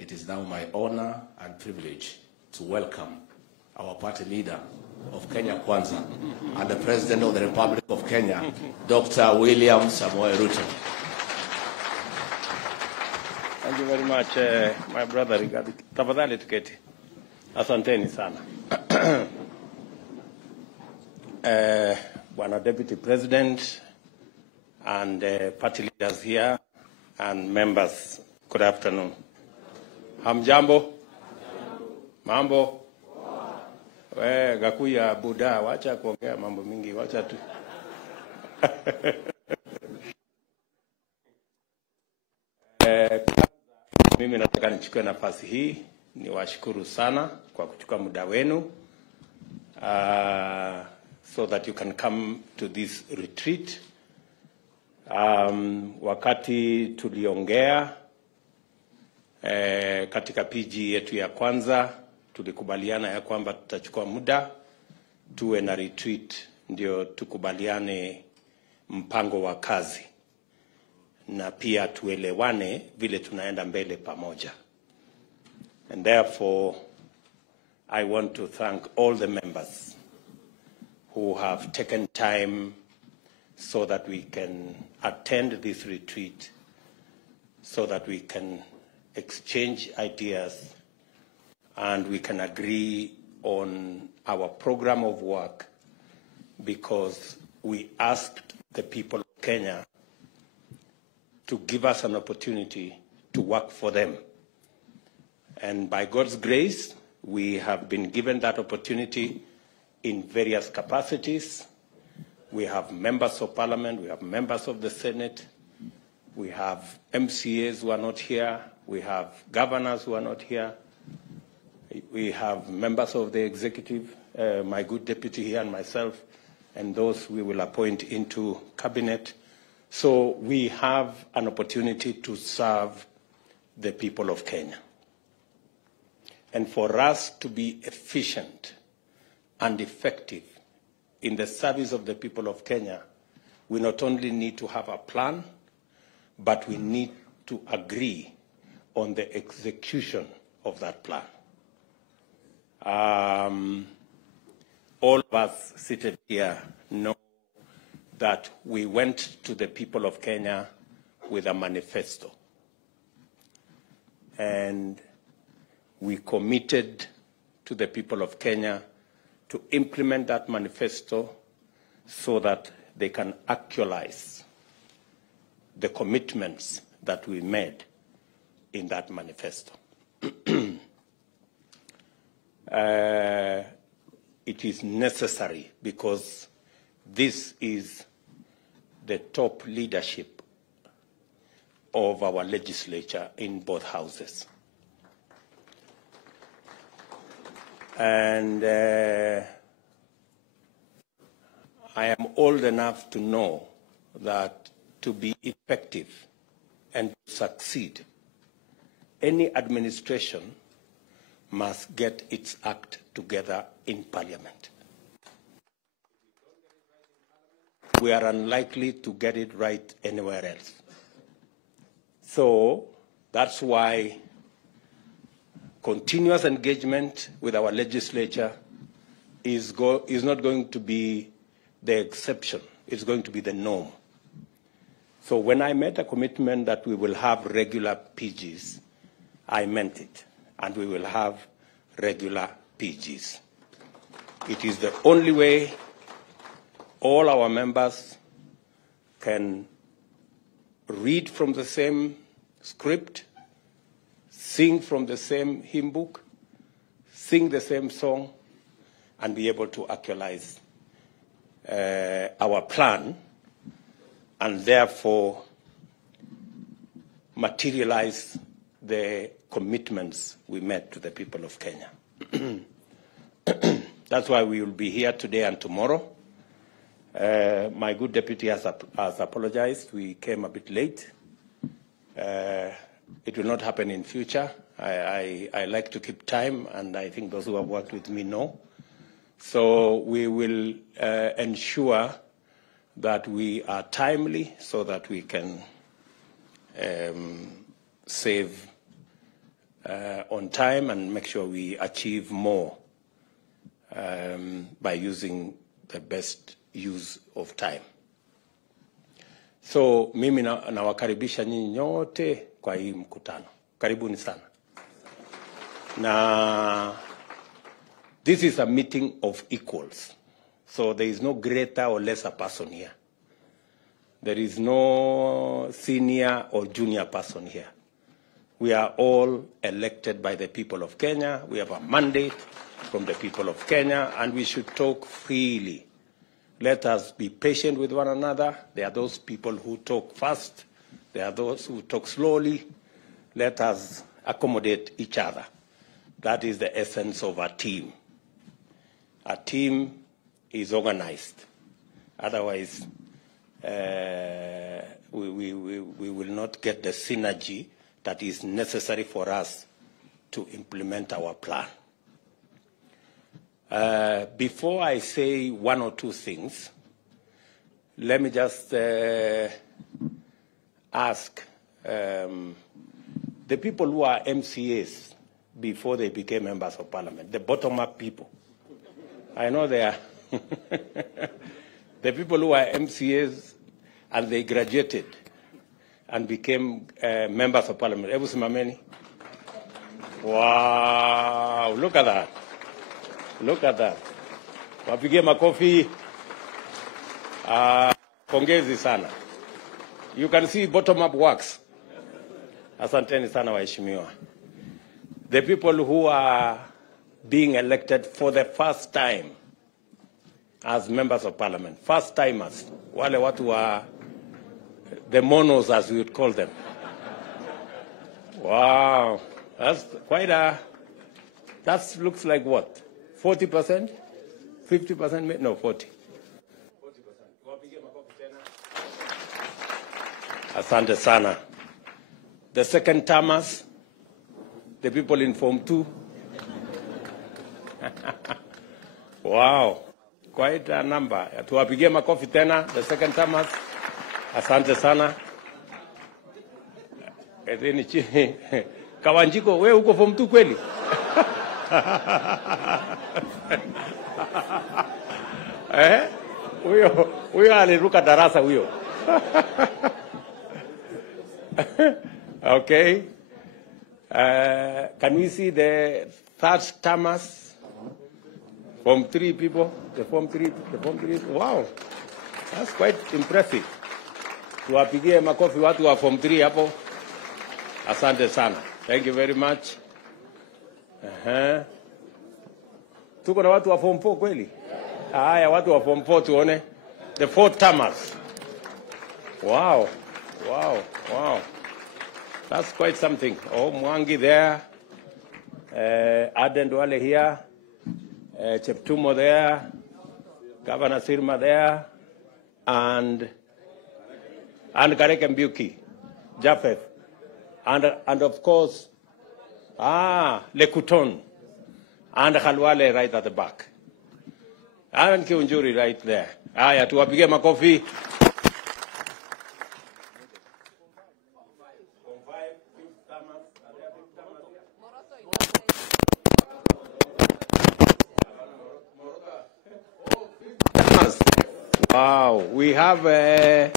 it is now my honor and privilege to welcome our party leader of Kenya Kwanza and the President of the Republic of Kenya, Dr. William Samoei Ruto. Thank you very much, my brother Rigathi. Tafadhali tuketi. Asanteni sana. Bwana Deputy President and party leaders here and members, good afternoon. Hamjambo? Mambo? Gakuya Buddha, wacha kuongea mambo mingi, wacha tu. Mimi nataka nichukue nafasi hii niwashukuru sana kwa kuchukua muda wenu so that you can come to this retreat. Wakati tuliongea katika PG yetu ya kwanza tulikubaliana ya kwamba tutachukua muda tuwe na retreat ndio tukubaliane mpango wa kazi na pia tuelewane vile tunaenda mbele pamoja. And therefore I want to thank all the members who have taken time so that we can attend this retreat, so that we can exchange ideas and we can agree on our program of work, because we asked the people of Kenya to give us an opportunity to work for them. And by God's grace, we have been given that opportunity in various capacities. We have members of parliament, we have members of the Senate, we have MCAs who are not here, we have governors who are not here, we have members of the executive, my good deputy here and myself, and those we will appoint into cabinet. So we have an opportunity to serve the people of Kenya. And for us to be efficient and effective in the service of the people of Kenya, we not only need to have a plan, but we need to agree on the execution of that plan. All of us seated here know that we went to the people of Kenya with a manifesto. And we committed to the people of Kenya to implement that manifesto so that they can actualize the commitments that we made in that manifesto. It is necessary because this is the top leadership of our legislature in both houses. And I am old enough to know that to be effective and to succeed, any administration must get its act together in Parliament. We are unlikely to get it right anywhere else. So that's why continuous engagement with our legislature is not going to be the exception, it's going to be the norm. So when I made a commitment that we will have regular PGs, I meant it, and we will have regular PGs. It is the only way all our members can read from the same script, sing from the same hymn book, sing the same song, and be able to actualize our plan, and therefore materialize the commitments we made to the people of Kenya. That's why we will be here today and tomorrow. My good deputy has apologized. We came a bit late. It will not happen in future. I like to keep time, and I think those who have worked with me know. So we will ensure that we are timely so that we can save on time and make sure we achieve more by using the best use of time. So mimi nawakaribisha nyinyi nyote kwa hii mkutano. Karibuni sana. Na this is a meeting of equals. So there is no greater or lesser person here. There is no senior or junior person here. We are all elected by the people of Kenya. We have a mandate from the people of Kenya, and we should talk freely. Let us be patient with one another. There are those people who talk fast. There are those who talk slowly. Let us accommodate each other. That is the essence of a team. A team is organized. Otherwise, we will not get the synergy that is necessary for us to implement our plan. Before I say one or two things, let me just ask the people who are MCAs before they became members of parliament, the bottom-up people. I know they are the people who are MCAs and they graduated and became members of parliament. Ebu simameni. Wow, look at that. Look at that. Wapigie makofi. Pongezi sana. You can see bottom-up works. Asanteni sana waheshimiwa. The people who are being elected for the first time as members of parliament, first timers, wale watu wa the monos as we would call them. Wow, that's quite a, that looks like what? 40%? 50%? No, 40. 40%. Asante sana. The second termers, the people in Form 2. Wow, quite a number. Tuwapigie makofi tena, the second termers. Asante sana. Kawanjiko, wewe uko Form 2 kweli? Huyo aliruka darasa huyo. Okay. Can we see the third termers? Form 3 people, the Form 3. Wow, that's quite impressive. Tuwapigie makofi watu wa Form 3 hapo. Asante sana. Thank you very much. Tuko na watu wa Form 4 kweli? Haya, watu wa Form 4 tuone. The fourth termers. Wow. That's quite something. Oh, Mwangi there. Aden Duale here. Cheptumo there. Governor Sirma there. And Karek Mbuki. Japheth. And of course, Lekuton. And Khalwale right at the back. And Kiunjuri right there. Aya, tuwapige makofi. Wow, we have a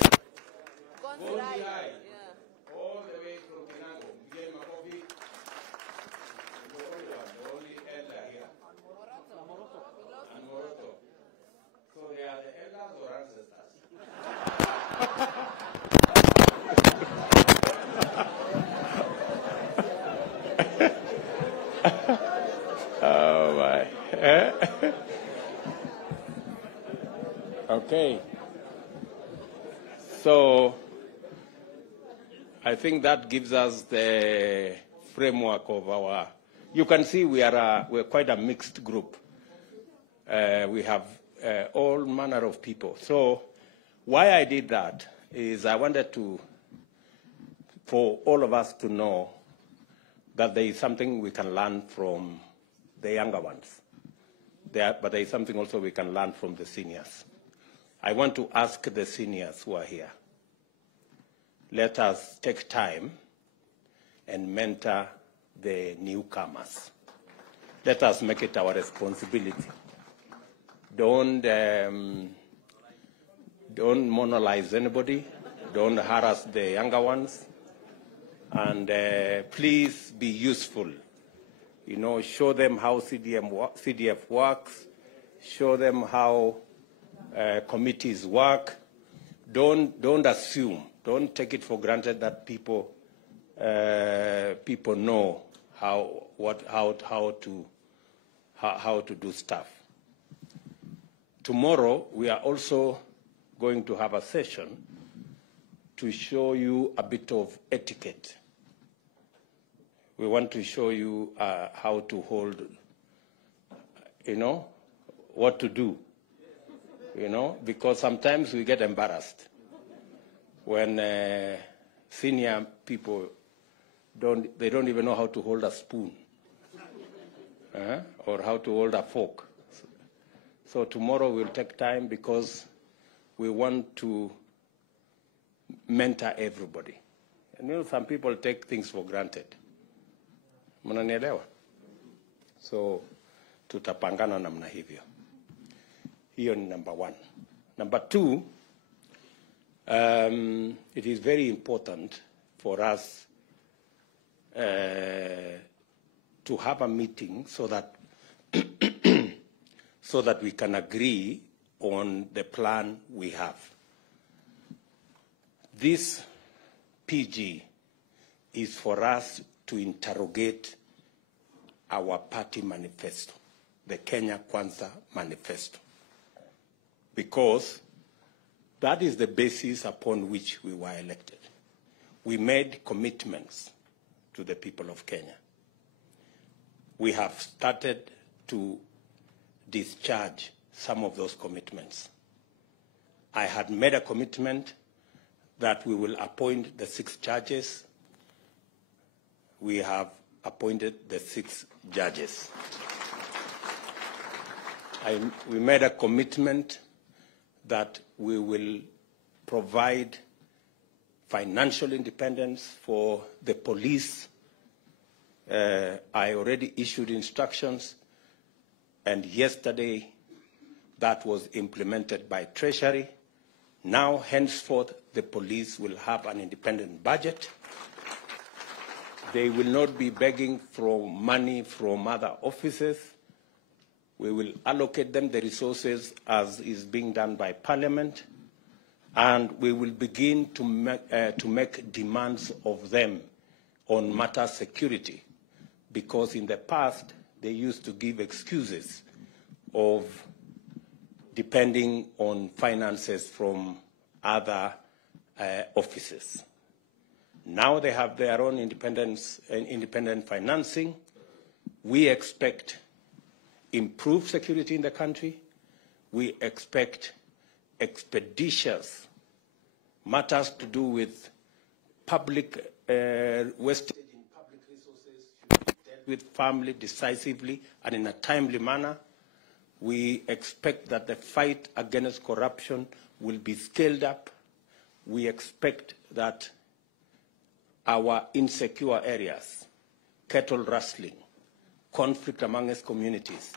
oh my. Okay. So I think that gives us the framework of our, you can see we're quite a mixed group. We have all manner of people. So why I did that is I wanted for all of us to know that there is something we can learn from the younger ones. But there is something also we can learn from the seniors. I want to ask the seniors who are here, let us take time and mentor the newcomers. Let us make it our responsibility. Don't monolize anybody. Don't harass the younger ones. And please be useful. You know, show them how CDF works. Show them how committees work. Don't assume. Don't take it for granted that people know how to do stuff. Tomorrow we are also going to have a session to show you a bit of etiquette. We want to show you how to hold, you know, what to do, you know, because sometimes we get embarrassed when senior people don't even know how to hold a spoon or how to hold a fork. So tomorrow we'll take time because we want to mentor everybody. And you know, some people take things for granted. Mnanielewa? So tutapangana namna hivyo. Hiyo ni number one. Number two, it is very important for us to have a meeting so that so that we can agree on the plan we have. This PG is for us to interrogate our party manifesto, the Kenya Kwanza manifesto, because that is the basis upon which we were elected. We made commitments to the people of Kenya. We have started to discharge some of those commitments. I had made a commitment that we will appoint the 6 judges. We have appointed the 6 judges. We made a commitment that we will provide financial independence for the police. I already issued instructions, and yesterday that was implemented by Treasury. Now, henceforth, the police will have an independent budget. They will not be begging for money from other offices. We will allocate them the resources as is being done by Parliament, and we will begin to make demands of them on matter security, because in the past they used to give excuses of depending on finances from other offices. Now they have their own independent financing. We expect improved security in the country. We expect expeditious matters to do with public wastage in public resources should be dealt with firmly, decisively, and in a timely manner. We expect that the fight against corruption will be scaled up. We expect that our insecure areas, cattle rustling, conflict amongst communities,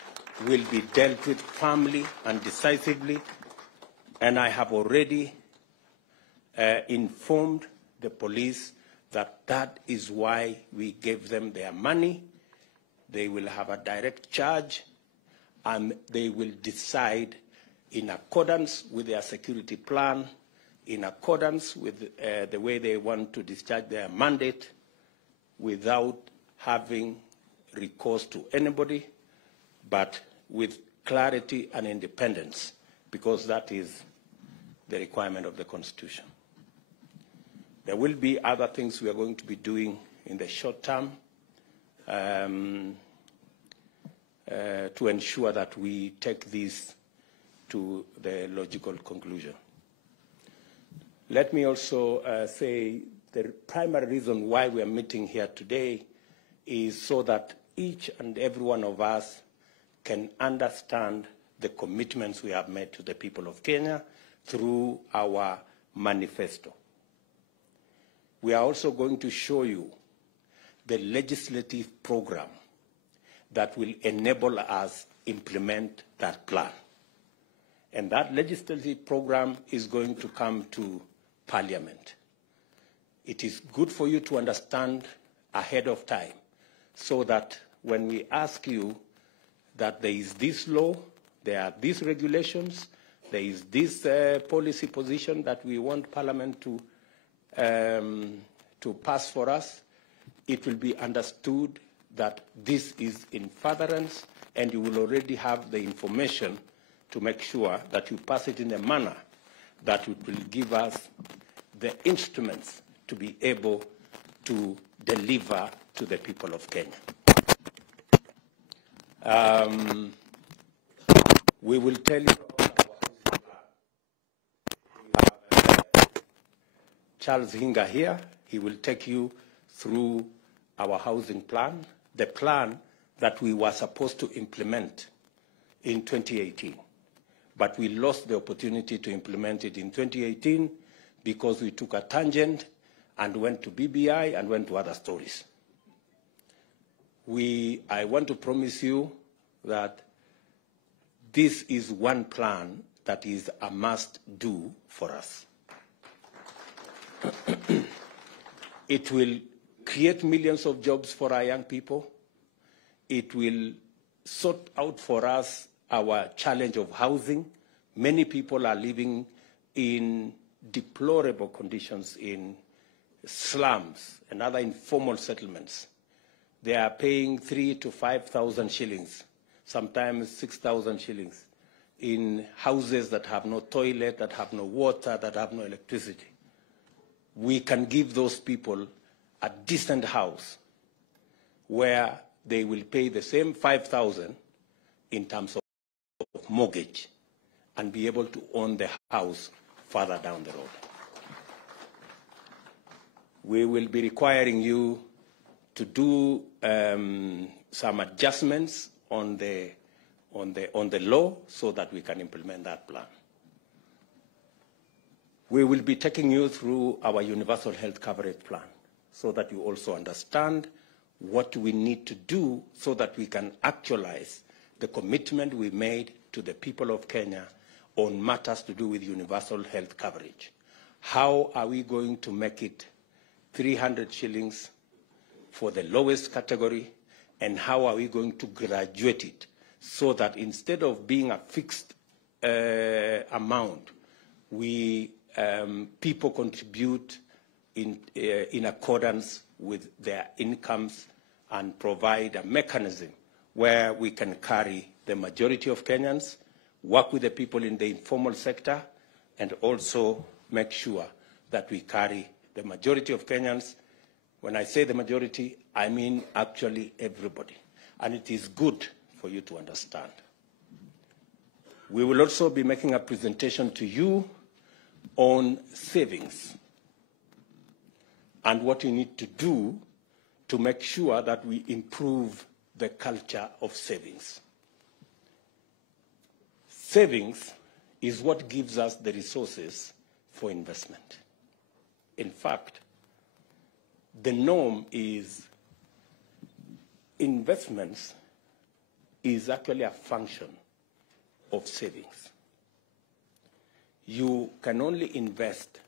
will be dealt with firmly and decisively. And I have already informed the police that that is why we gave them their money. They will have a direct charge, and they will decide in accordance with their security plan, in accordance with the way they want to discharge their mandate, without having recourse to anybody, but with clarity and independence, because that is the requirement of the Constitution. There will be other things we are going to be doing in the short term to ensure that we take this to the logical conclusion. Let me also say the primary reason why we are meeting here today is so that each and every one of us can understand the commitments we have made to the people of Kenya through our manifesto. We are also going to show you the legislative program that will enable us implement that plan. And that legislative program is going to come to Parliament. It is good for you to understand ahead of time so that when we ask you that there is this law, there are these regulations, there is this policy position that we want Parliament to pass for us, it will be understood that this is in furtherance, and you will already have the information to make sure that you pass it in a manner that it will give us the instruments to be able to deliver to the people of Kenya. We will tell you about our housing plan. We have Charles Hinga here. He will take you through our housing plan, the plan that we were supposed to implement in 2018. But we lost the opportunity to implement it in 2018 because we took a tangent and went to BBI and went to other stories. I want to promise you that this is one plan that is a must-do for us. It will create millions of jobs for our young people. It will sort out for us our challenge of housing. Many people are living in deplorable conditions in slums and other informal settlements. They are paying 3,000 to 5,000 shillings, sometimes 6,000 shillings, in houses that have no toilet, that have no water, that have no electricity. We can give those people a decent house where they will pay the same 5,000 in terms of mortgage and be able to own the house further down the road. We will be requiring you to do some adjustments on the law so that we can implement that plan. We will be taking you through our universal health coverage plan so that you also understand what we need to do so that we can actualize the commitment we made to the people of Kenya on matters to do with universal health coverage. How are we going to make it 300 shillings for the lowest category, and how are we going to graduate it so that instead of being a fixed amount, people contribute in accordance with their incomes and provide a mechanism where we can carry the majority of Kenyans, work with the people in the informal sector, and also make sure that we carry the majority of Kenyans. When I say the majority, I mean actually everybody. And it is good for you to understand. We will also be making a presentation to you on savings and what you need to do to make sure that we improve the culture of savings. Savings is what gives us the resources for investment. In fact, the norm is investments is actually a function of savings. You can only invest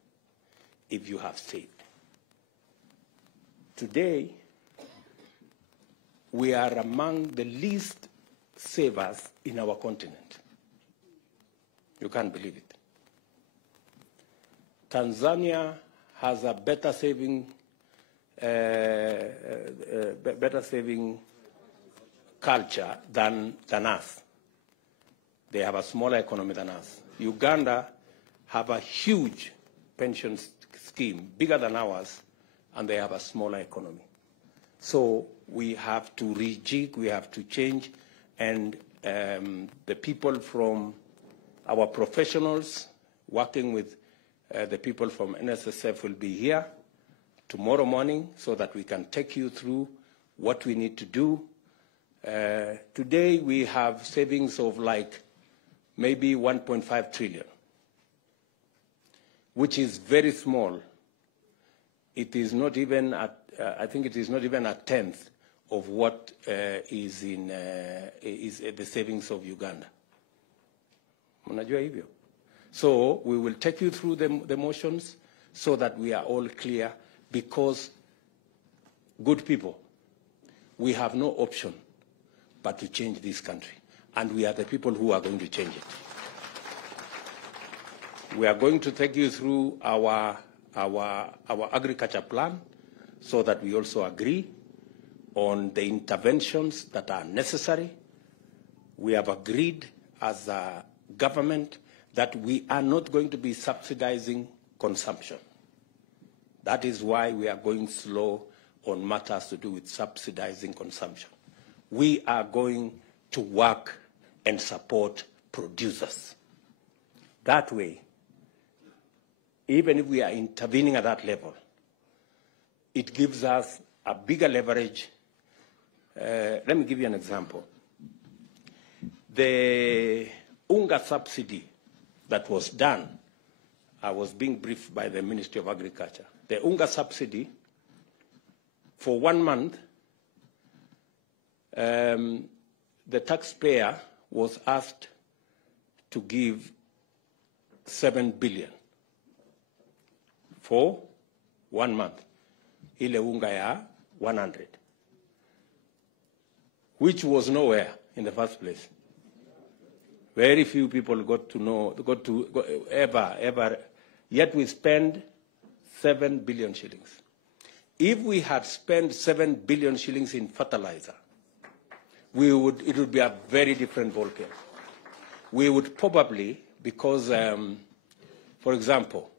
if you have saved. Today, we are among the least savers in our continent. You can't believe it. Tanzania has a better saving culture than us. They have a smaller economy than us. Uganda have a huge pension scheme, bigger than ours, and they have a smaller economy. So we have to rejig, we have to change, and the people from our professionals working with the people from NSSF will be here tomorrow morning so that we can take you through what we need to do. Today we have savings of like maybe 1.5 trillion, which is very small. It is not even at I think it is not even a tenth of what is the savings of Uganda. Mnajua hivyo? So we will take you through the motions so that we are all clear, because, good people, we have no option but to change this country. And we are the people who are going to change it. We are going to take you through our agriculture plan so that we also agree on the interventions that are necessary. We have agreed as a government that we are not going to be subsidizing consumption. That is why we are going slow on matters to do with subsidizing consumption. We are going to work and support producers. That way, even if we are intervening at that level, it gives us a bigger leverage. Let me give you an example. The UNGA subsidy that was done, I was being briefed by the Ministry of Agriculture. The UNGA subsidy, for 1 month, the taxpayer was asked to give 7 billion for 1 month. Ile unga ya 100, which was nowhere in the first place. Very few people got to ever, yet we spend 7 billion shillings. If we had spent 7 billion shillings in fertilizer, it would be a very different ballgame. We would probably, because, for example,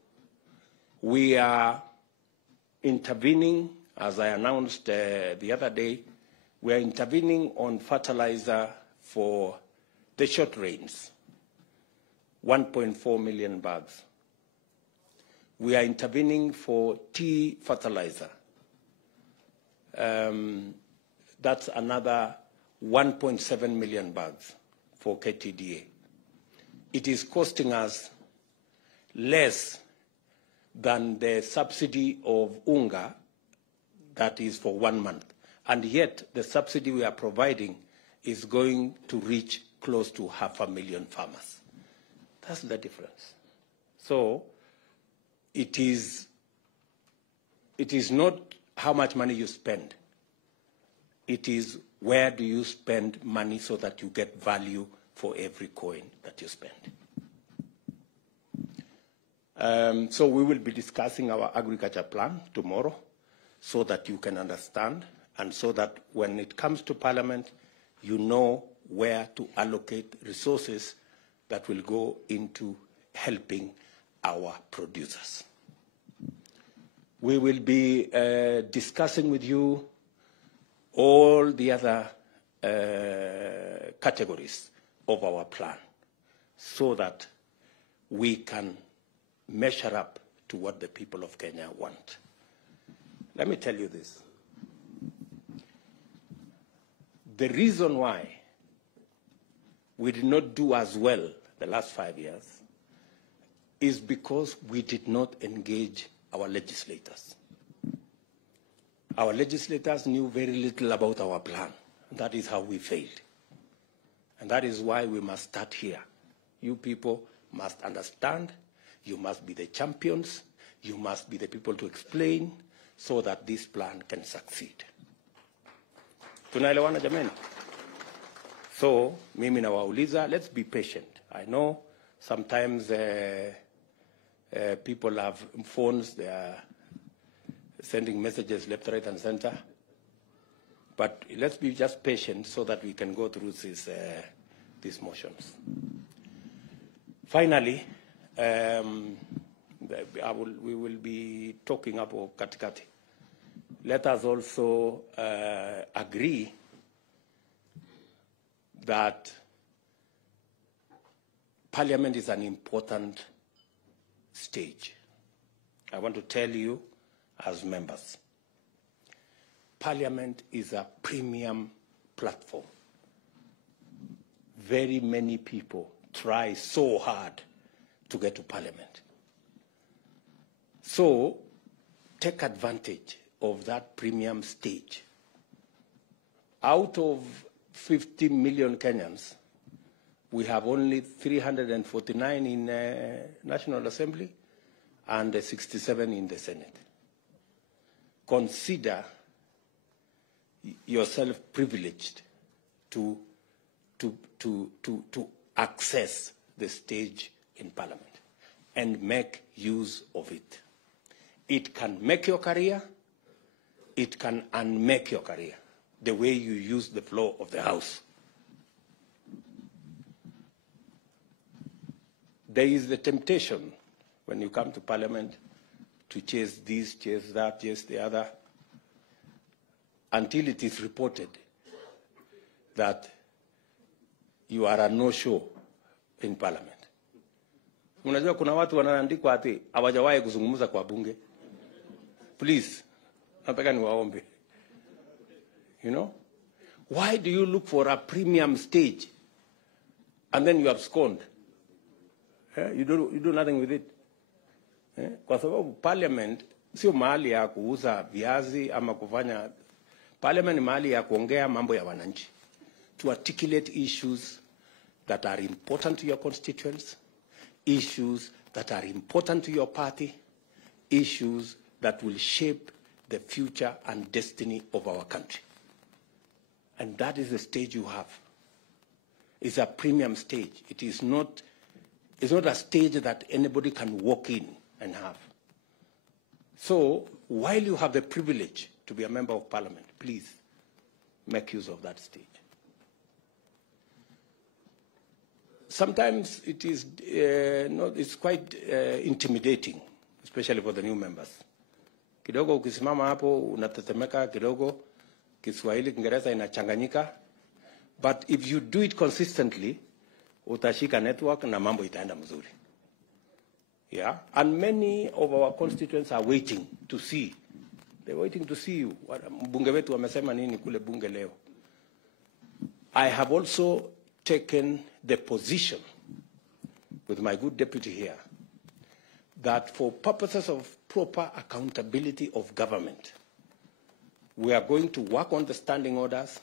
we are intervening, as I announced the other day, we are intervening on fertilizer for the short rains, 1.4 million bags. We are intervening for tea fertilizer. That's another 1.7 million bags for KTDA. It is costing us less than the subsidy of UNGA that is for 1 month. And yet the subsidy we are providing is going to reach close to 500,000 farmers. That's the difference. So it is not how much money you spend. It is where do you spend money so that you get value for every coin that you spend. So we will be discussing our agriculture plan tomorrow so that you can understand, and so that when it comes to Parliament, you know where to allocate resources that will go into helping our producers. We will be discussing with you all the other categories of our plan so that we can measure up to what the people of Kenya want. Let me tell you this. The reason why we did not do as well the last 5 years is because we did not engage our legislators. Our legislators knew very little about our plan. That is how we failed. And that is why we must start here. You people must understand. You must be the champions. You must be the people to explain so that this plan can succeed. Tunaelewana jameni? So, mimi nawauliza, let's be patient. I know sometimes people have phones, they are sending messages left, right, and center. But let's be just patient so that we can go through these motions. Finally, we will be talking about katikati. Let us also agree that Parliament is an important stage. I want to tell you as members, Parliament is a premium platform. Very many people try so hard to get to Parliament. So take advantage of that premium stage. Out of 50 million Kenyans, we have only 349 in National Assembly and 67 in the Senate. Consider yourself privileged to access the stage in Parliament and make use of it. It can make your career, it can unmake your career, the way you use the floor of the House. There is the temptation when you come to Parliament to chase this, chase that, chase the other, until it is reported that you are a no-show in Parliament. Unajua kuna watu wanaandikwa ati hawajawahi kuzungumza kwa bunge. Please, nataka niwaombe. You know? Why do you look for a premium stage and then you abscond? You do nothing with it. Kwa sababu Parliament sio mahali ya kuuza viazi ama kufanya. Parliament ni mahali ya kuongea mambo ya wananchi. To articulate issues that are important to your constituents, issues that are important to your party, issues that will shape the future and destiny of our country. And that is the stage you have. It's a premium stage. It's not a stage that anybody can walk in and have. So while you have the privilege to be a member of Parliament, please make use of that stage. Sometimes it is it's quite intimidating, especially for the new members. Kidogo ukisimama hapo unatetemeka kidogo, Kiswahili Kiingereza inachanganyika, but if you do it consistently, utashika network na mambo itaenda mzuri. Yeah, and many of our constituents are waiting to see. They're waiting to see you. Mbunge wetu wamesema nini kule bunge leo. I have also taken the position with my good deputy here that for purposes of proper accountability of government, we are going to work on the standing orders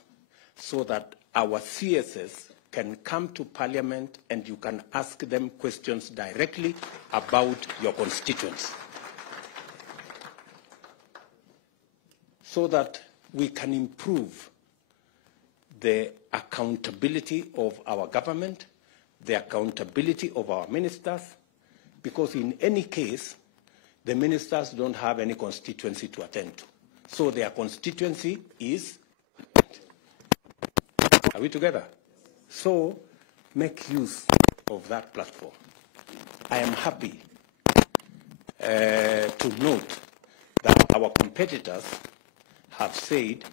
so that our CSS can come to Parliament and you can ask them questions directly about your constituents, so that we can improve the accountability of our government, the accountability of our ministers, because in any case, the ministers don't have any constituency to attend to. So their constituency is. Are we together? So make use of that platform. I am happy to note that our competitors have said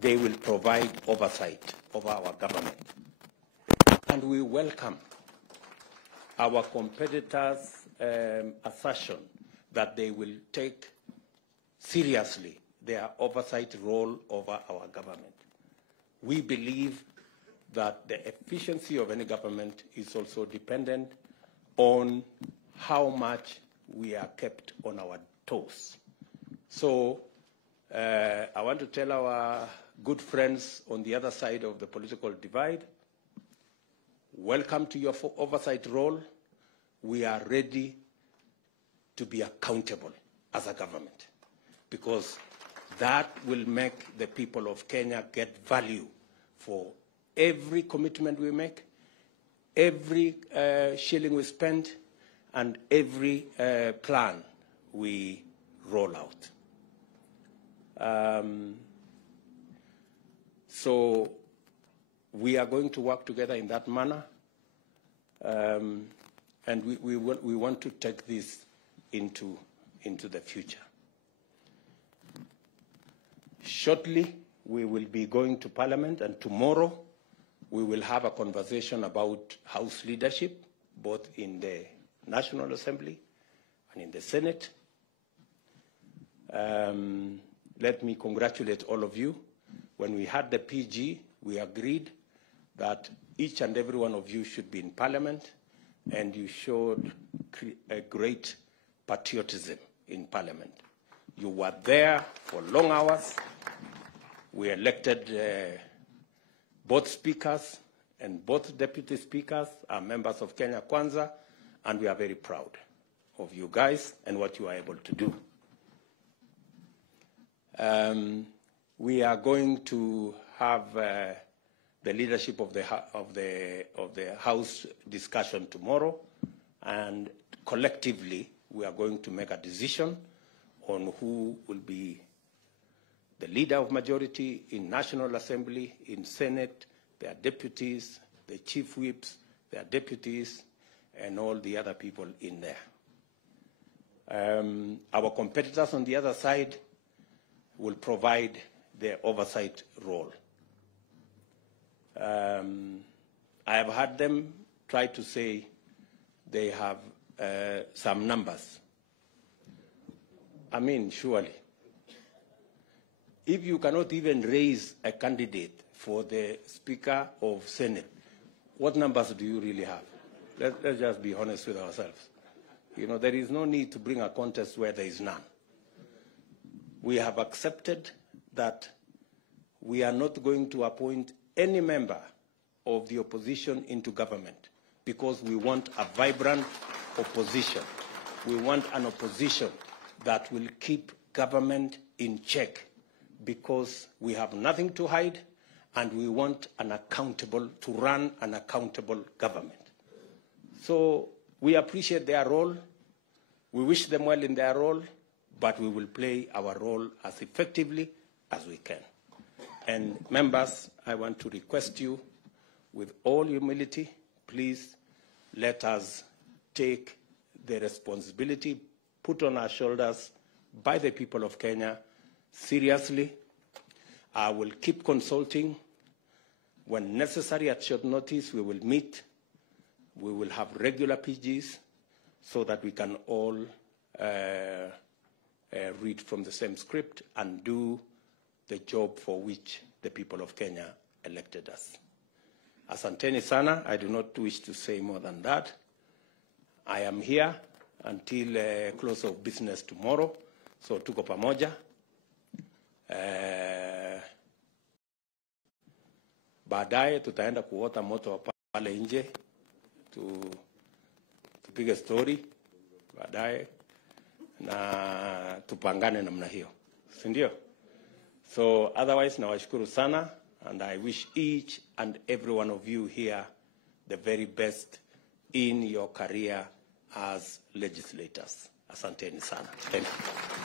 they will provide oversight of our government. And we welcome our competitors' assertion that they will take seriously their oversight role over our government. We believe that the efficiency of any government is also dependent on how much we are kept on our toes. So I want to tell our good friends on the other side of the political divide, welcome to your oversight role. We are ready to be accountable as a government, because that will make the people of Kenya get value for every commitment we make, every shilling we spend, and every plan we roll out. So we are going to work together in that manner, and we want to take this into the future. Shortly, we will be going to Parliament, and tomorrow we will have a conversation about House leadership, both in the National Assembly and in the Senate. Let me congratulate all of you. When we had the PG, we agreed that each and every one of you should be in Parliament, and you showed a great patriotism in Parliament. You were there for long hours. We elected both speakers and both deputy speakers are members of Kenya Kwanza, and we are very proud of you guys and what you are able to do. We are going to have the leadership of the House discussion tomorrow, and collectively we are going to make a decision on who will be the leader of majority in National Assembly, in Senate, their deputies, the chief whips, their deputies, and all the other people in there. Our competitors on the other side will provide their oversight role. I have heard them try to say they have some numbers. I mean, surely, if you cannot even raise a candidate for the Speaker of Senate, what numbers do you really have? Let's just be honest with ourselves. You know, there is no need to bring a contest where there is none. We have accepted that we are not going to appoint any member of the opposition into government because we want a vibrant opposition. We want an opposition that will keep government in check because we have nothing to hide and we want to run an accountable government. So we appreciate their role. We wish them well in their role, but we will play our role as effectively as we can. And members, I want to request you, with all humility, please let us take the responsibility put on our shoulders by the people of Kenya seriously. I will keep consulting. When necessary, at short notice, we will meet. We will have regular PGs so that we can all read from the same script and do the job for which the people of Kenya elected us. Asanteni sana. I do not wish to say more than that. I am here until close of business tomorrow. So tuko pamoja. Baadaye tutaenda kuota moto pale nje. Tupige story baadaye na tupangane namna hiyo. Si ndio? So otherwise nawashukuru sana, and I wish each and every one of you here the very best in your career as legislators. Asanteni sana. Thank you.